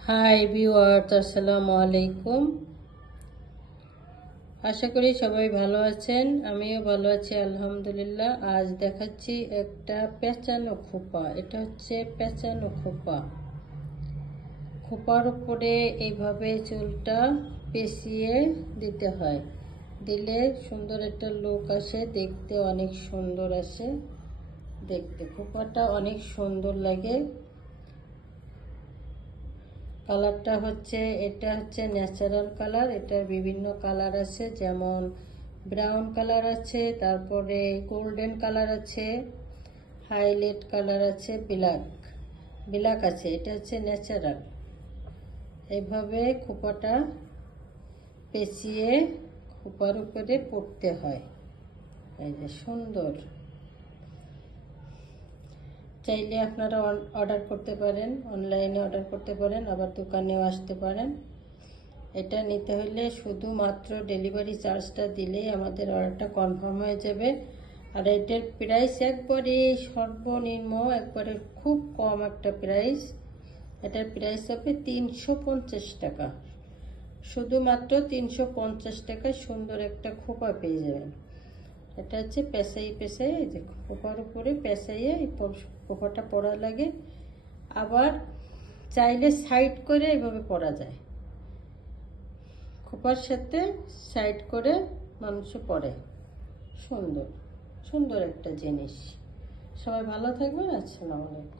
Hi viewers, আসসালামু আলাইকুম। আশা করি সবাই ভালো আছেন, আমিও ভালো আছি আলহামদুলিল্লাহ। আজ দেখাচ্ছি একটা পেঁচানো খোপা। এটা হচ্ছে পেঁচানো খোপা। খোপার উপরে এইভাবে চুলটা পেঁচিয়ে দিতে হয়, দিলে সুন্দর একটা লুক আসে, দেখতে অনেক সুন্দর আসে। দেখতে খোপাটা অনেক সুন্দর লাগে। কালারটা হচ্ছে, এটা হচ্ছে ন্যাচারাল কালার। এটার বিভিন্ন কালার আছে, যেমন ব্রাউন কালার আছে, তারপরে গোল্ডেন কালার আছে, হাইলাইট কালার আছে, ব্ল্যাক আছে। এটা হচ্ছে ন্যাচারাল। এইভাবে খোপাটা পেঁচিয়ে খোপার উপরে পড়তে হয়। এই যে সুন্দর। চাইলে আপনারা অর্ডার করতে পারেন, অনলাইনে অর্ডার করতে পারেন, আবার দোকানেও আসতে পারেন। এটা নিতে হলে শুধুমাত্র ডেলিভারি চার্জটা দিলেই আমাদের অর্ডারটা কনফার্ম হয়ে যাবে। আর এটার প্রাইস একবারে সর্বনিম্ন, একবারে খুব কম একটা প্রাইস। এটার প্রাইস হবে 350 টাকা। শুধুমাত্র 350 টাকায় সুন্দর একটা খোপা পেয়ে যাবেন। এটা হচ্ছে পেঁচাই এই যে খোপার উপরে পেঁচাইয়ে এই খোপাটা পরা লাগে। আবার চাইলে সাইড করে এইভাবে পরা যায়, খোপার সাথে সাইড করে মানুষে পরে। সুন্দর সুন্দর একটা জিনিস। সবাই ভালো থাকবেন। আসসালামু আলাইকুম।